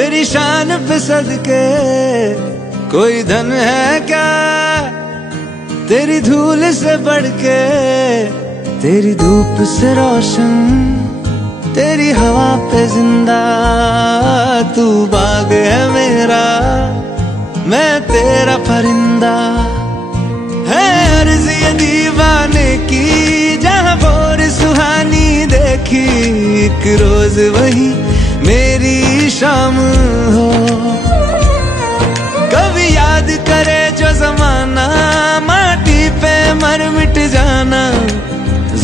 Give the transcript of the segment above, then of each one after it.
तेरी शान पे सदके कोई धन है क्या, तेरी धूल से बढ़ के, तेरी धूप से रोशन, तेरी हवा पे जिंदा। तू बाग है मेरा, मैं तेरा परिंदा। है अर्ज़ ये दीवाने की, जहाँ भोर सुहानी देखी, एक रोज वही मेरी शाम हो। कभी याद करे जो जमाना, माटी पे मर मिट जाना,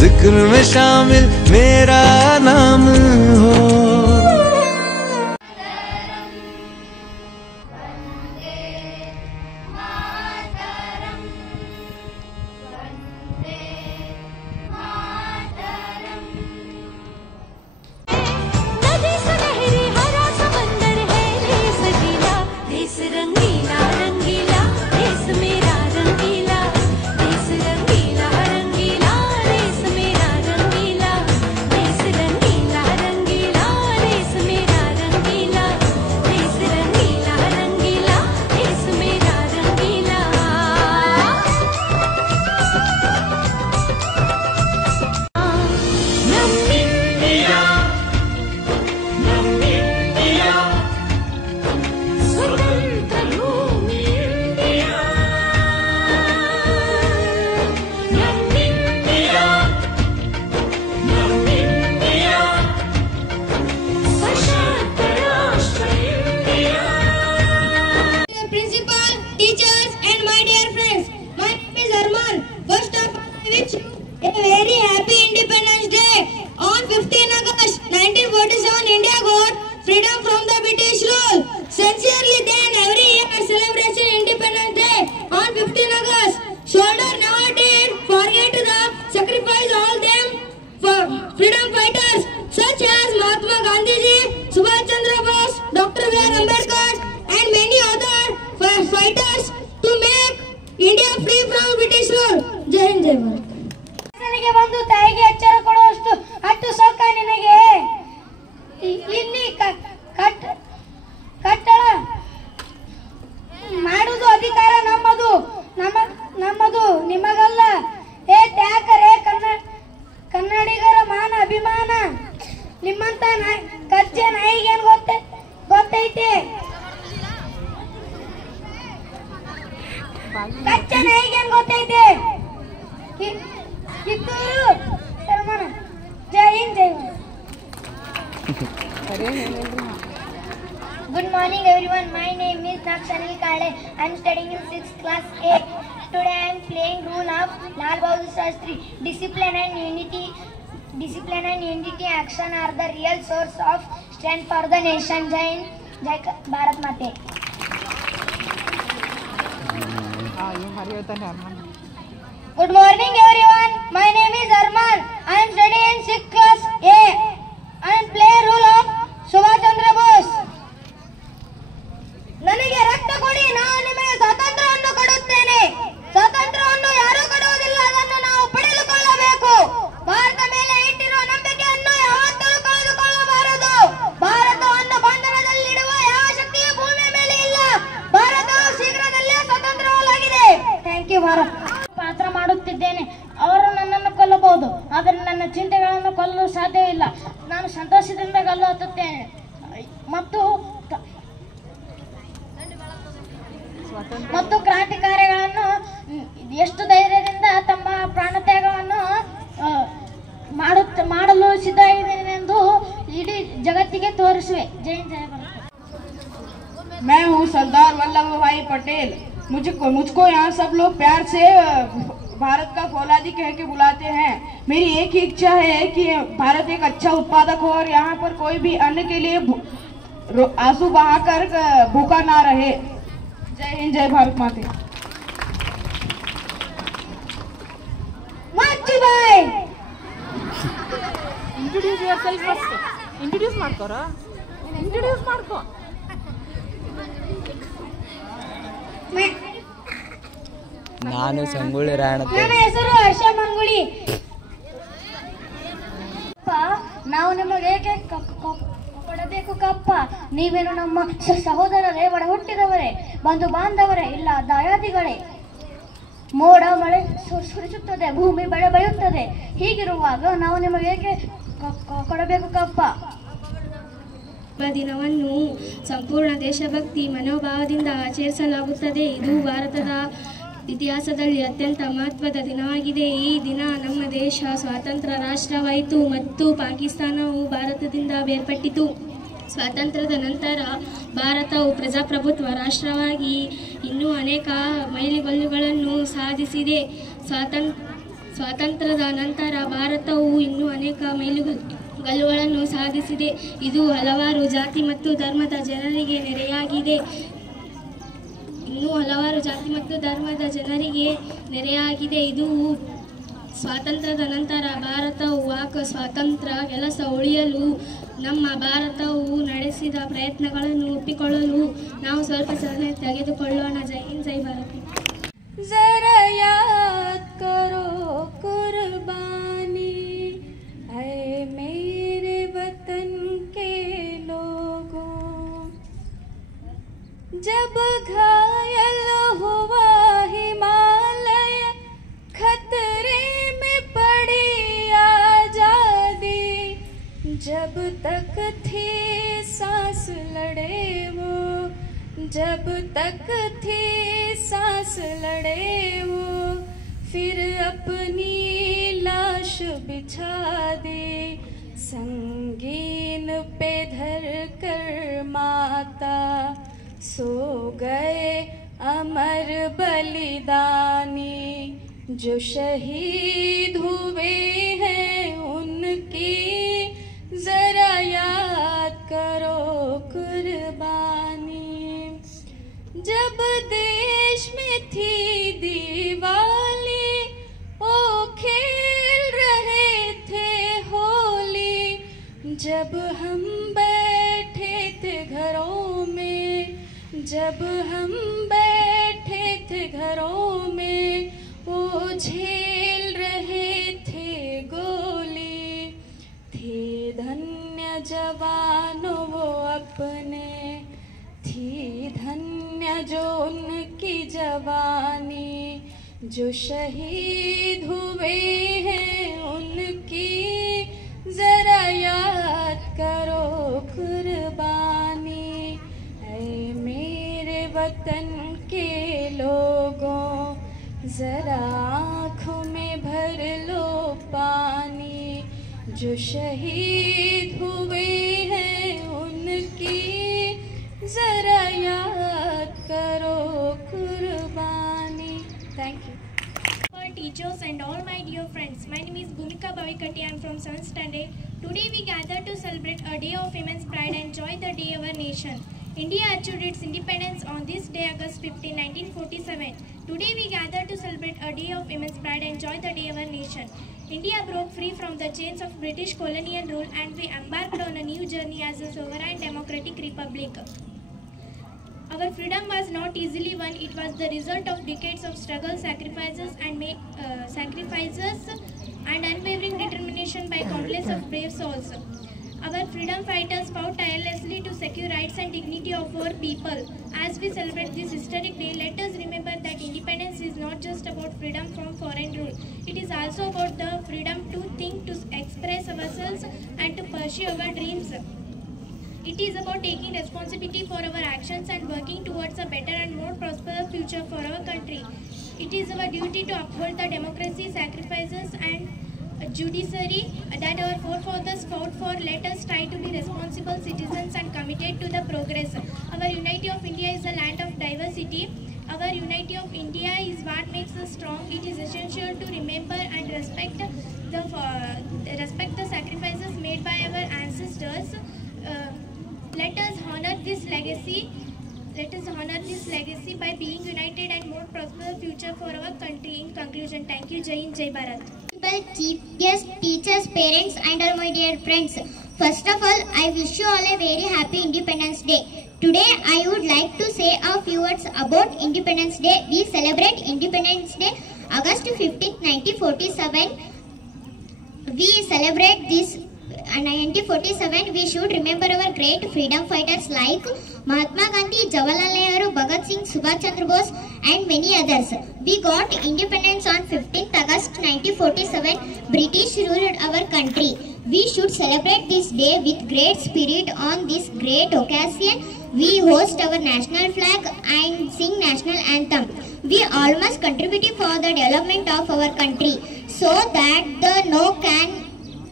जिक्र में शामिल मेरा नाम हो। Good morning everyone, my name is Nakshanil Kale. I am studying in 6th class A. Today I am playing role of Lal Bahadur Shastri. Discipline and unity action are the real source of strength for the nation. Jai Hind, Jai Bharat Mate. Good morning everyone, my name is Arman. I am studying in 6th class A. I am playing role of Subhash Chandra Bose. ನನಗೆ ರಕ್ತ ಕೊಡಿ, ನಾನು ನಿಮಗೆ ಸ್ವಾತಂತ್ರ್ಯವನ್ನು ಕೊಡುತ್ತೇನೆ. ಸ್ವಾತಂತ್ರ್ಯವನ್ನು ಯಾರೂ ಕೊಡುವುದಿಲ್ಲ, ಅದನ್ನು ನಾವು ಪಡೆದುಕೊಳ್ಳಬೇಕು. ಭಾರತ ಮೇಲೆ ಇಟ್ಟಿರುವ ನಂಬಿಕೆಯನ್ನು ಯಾವತ್ತೂ ಕಳೆದುಕೊಳ್ಳಬಾರದು. ಭಾರತವನ್ನು ಬಂಧನದಲ್ಲಿಡುವ ಯಾವ ಶಕ್ತಿಯೂ ಭೂಮಿಯ ಮೇಲೆ ಇಲ್ಲ. ಭಾರತವು ಶೀಘ್ರದಲ್ಲೇ ಸ್ವತಂತ್ರವಾಗಿದೆ. Thank you Bharat. ಪಾತ್ರ ಮಾಡುತ್ತಿದ್ದೇನೆ. ಅವರು ನನ್ನನ್ನು ಕೊಲ್ಲಬಹುದು, ಆದರೆ ನನ್ನ ಚಿಂತೆಗಳನ್ನು ಕೊಲ್ಲಲು ಸಾಧ್ಯವಿಲ್ಲ. ನಾನು ಸಂತೋಷದಿಂದ ಗಲ್ಲು ಹತ್ತುತ್ತೇನೆ ಮತ್ತು ಕ್ರಾಂತಿಕಾರಿಗಳನ್ನು ಎಷ್ಟು ಧೈರ್ಯದಿಂದ ತಮ್ಮ ಪ್ರಾಣತ್ಯಾಗವನ್ನು ಮಾಡಲು ಸಿದ್ಧವಾಗಿದ್ದೇನೆಂದು ಇಡೀ ಜಗತ್ತಿಗೆ ತೋರಿಸುವೆ. ಜೈ ಹಿಂದ್, ಜೈ ಭಾರತ್. मैं हूँ सरदार वल्लभ भाई पटेल। मुझको यहाँ सब लोग प्यार से भारत का फौलादी कह के बुलाते हैं। मेरी एक ही इच्छा है कि भारत एक अच्छा उत्पादक हो और यहाँ पर कोई भी अन्न के लिए आंसू बहाकर भूखा ना रहे। जय Hind, Jai Bharat Mate. Introduce yourself first. Introduce ಮಾಡ್ಕೊರಾ, इंट्रोड्यूस ಮಾಡ್ಕೋ. ನಾನು ಸಂಗೊಳ್ಳಿ ರಾಯಣ್ಣ. ನನ್ನ ಹೆಸರು ಹರ್ಷ ಮಂಗುಳಿ. ನಾವು ನಿಮಗೆ ಏಕೆ ಕೊಡಬೇಕು ಕಪ್ಪ. ನೀವೇನು ನಮ್ಮ ಸಹೋದರರೇ, ಒಡ ಹುಟ್ಟಿದವರೇ, ಬಂಧು ಬಾಂಧವರೇ, ಇಲ್ಲ ದಾಯಾದಿಗಳೇ. ಮೋಡ ಮಳೆ ಸುರಿಸುತ್ತದೆ, ಭೂಮಿ ಬೆಳೆ ಬೆಳೆಯುತ್ತದೆ. ಹೀಗಿರುವಾಗ ನಾವು ನಿಮಗೆ ಏಕೆ ಕೊಡಬೇಕು ಕಪ್ಪ? ದಿನವನ್ನು ಸಂಪೂರ್ಣ ದೇಶಭಕ್ತಿ ಮನೋಭಾವದಿಂದ ಆಚರಿಸಲಾಗುತ್ತದೆ. ಇದು ಭಾರತದ ಇತಿಹಾಸದಲ್ಲಿ ಅತ್ಯಂತ ಮಹತ್ವದ ದಿನವಾಗಿದೆ. ಈ ದಿನ ನಮ್ಮ ದೇಶ ಸ್ವಾತಂತ್ರ್ಯ ರಾಷ್ಟ್ರವಾಯಿತು ಮತ್ತು ಪಾಕಿಸ್ತಾನವು ಭಾರತದಿಂದ ಬೇರ್ಪಟ್ಟಿತು. ಸ್ವಾತಂತ್ರ್ಯದ ನಂತರ ಭಾರತವು ಪ್ರಜಾಪ್ರಭುತ್ವ ರಾಷ್ಟ್ರವಾಗಿ ಇನ್ನೂ ಅನೇಕ ಮೈಲಿಗಲ್ಲುಗಳನ್ನು ಸಾಧಿಸಿದೆ. ಸ್ವಾತಂತ್ರ್ಯದ ನಂತರ ಭಾರತವು ಇನ್ನೂ ಅನೇಕ ಮೈಲಿಗಲ್ಲುಗಳನ್ನು ಸಾಧಿಸಿದೆ. ಇದು ಹಲವಾರು ಜಾತಿ ಮತ್ತು ಧರ್ಮದ ಜನರಿಗೆ ನೆರೆಯಾಗಿದೆ. ಇದು ಸ್ವಾತಂತ್ರ್ಯದ ನಂತರ ಭಾರತವು ವಾಕ್ ಸ್ವಾತಂತ್ರ್ಯ ಕೆಲಸ ಉಳಿಯಲು ನಮ್ಮ ಭಾರತವು ನಡೆಸಿದ ಪ್ರಯತ್ನಗಳನ್ನು ಒಪ್ಪಿಕೊಳ್ಳಲು ನಾವು ಸ್ವಲ್ಪ ಸಮಯ ತೆಗೆದುಕೊಳ್ಳೋಣ. ಜೈ ಹಿಂದ್, ಜೈ ಭಾರತ್. जरा याद करो कुर्बानी ऐ मेरे वतन के लोगों, जब घायल हुआ हिमालय, खतरे में पड़ी आजादी, जब तक थी सांस लड़े वो, जब तक थी सांस लड़े वो, फिर अपनी लाश बिछा दी संगीन पे धर कर माता, सो गए अमर बलिदानी, जो शहीद हुए हैं उनकी जरा याद करो कुर्बानी। जब देश में थी दिवाली, ओ खेल रहे थे होली, जब हम बैठे थे घरों में, जब हम बैठे थे घरों में, वो झेल रहे थे गोली, थे धन्य जवानों वो अपने, थी धन्य जो उनकी जवानी, जो शहीद हुए हैं उनकी जरा याद करो कुर्बानी। ऐ मेरे वतन के लोगों, जरा आँखों में भर लो पानी, जो शहीद हुए हैं उनकी जरा याद करो कुर्बानी। Thank you. All teachers and all my dear friends, my name is Bhumika Bhavikatti. I am from 7th standard. Today we gather to celebrate a day of immense pride and joy, the day of our nation. India achieved its independence on this day, August 15, 1947. Today we gather to celebrate a day of immense pride and joy, the day of our nation. India broke free from the chains of British colonial rule and we embarked on a new journey as a sovereign democratic republic. Our freedom was not easily won. It was the result of decades of struggle, sacrifices and unwavering determination by countless of brave souls. Our freedom fighters fought tirelessly to secure rights and dignity of our people. As we celebrate this historic day, let us remember that independence is not just about freedom from foreign rule. It is also about the freedom to think, to express ourselves and to pursue our dreams. It is about taking responsibility for our actions and working towards a better and more prosperous future for our country. It is our duty to uphold the democracy, sacrifices and judiciary that our forefathers fought for. Let us try to be responsible citizens and committed to the progress. Our unity of India is a land of diversity. Our unity of India is what makes us strong. It is essential to remember and respect the sacrifices made by our ancestors. Let us honor this legacy. Let us honor this legacy by being united and more prosperous future for our country. In conclusion, thank you. Jai Hind, Jai Bharat. Chief guests, teachers, parents and all my dear friends. First of all, I wish you all a very happy Independence Day. Today, I would like to say a few words about Independence Day. We celebrate Independence Day August 15, 1947. We celebrate this 1947 1947, we should remember our great freedom fighters like Mahatma Gandhi, Jawaharlal Nehru, Bhagat Singh, Subhash Chandra Bose and many others. We got independence on 15th August 1947. British ruled our country. We should celebrate this day with great spirit. On this great occasion, we host our national flag and sing national anthem. We all must contribute for the development of our country so that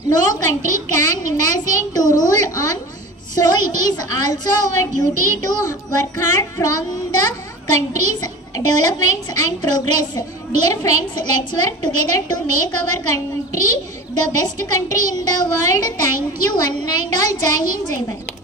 no country can imagine to rule on. So it is also our duty to work hard from the country's developments and progress. Dear friends, let's work together to make our country the best country in the world. Thank you one and all. Jai Hind, Jai Bharat.